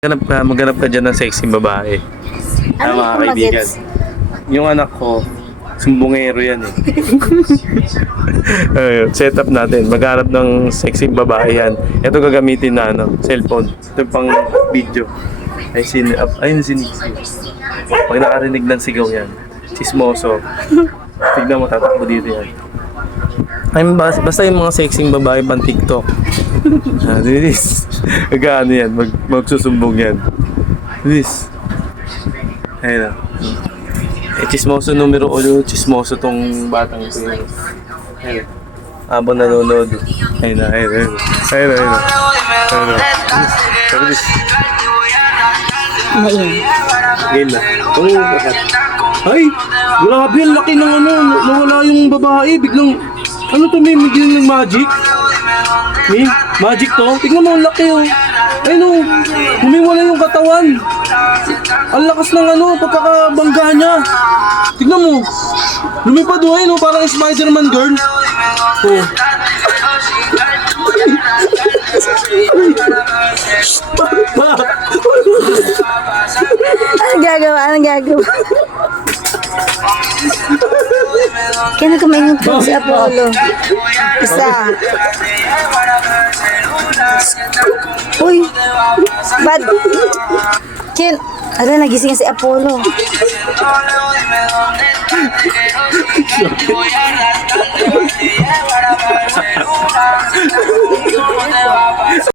Maghanap ka dyan ng sexy babae. Ano Mga yung kaibigan. Yung anak ko, sumbongero yan eh. Ayun, set up natin. Maghanap ng sexy babae yan. Ito gagamitin na cellphone. Ito pang video. Ayun si Nixie. Pag nakarinig ng sigaw yan, chismoso. Tignan mo, tatakbo dito yan. Basta yung mga sexy babae pang TikTok. This. Gagano yan, magsusumbong yan. This. Ayun na. Chismoso numero 1, chismoso tong batang ito yun. Ayun. Habang nanonood. Ayun na. Ayun na. This. Ayun na. Oh, bakit? Ay! Grabe, ang laki ng nawala yung babae. Biglang, may biglang ng magic? May magic to? Tingnan mo, ang laki oh. Ayun oh, humiwala yung katawan. Ang lakas ng pagkakabangga niya. Tignan mo. Lumipad oh, ayun oh, parang Spider-Man girl. Oh. Anong gagawa? Kaya kumaingat po si Apollo. Isa. Uy! Bad! Nagising si Apollo.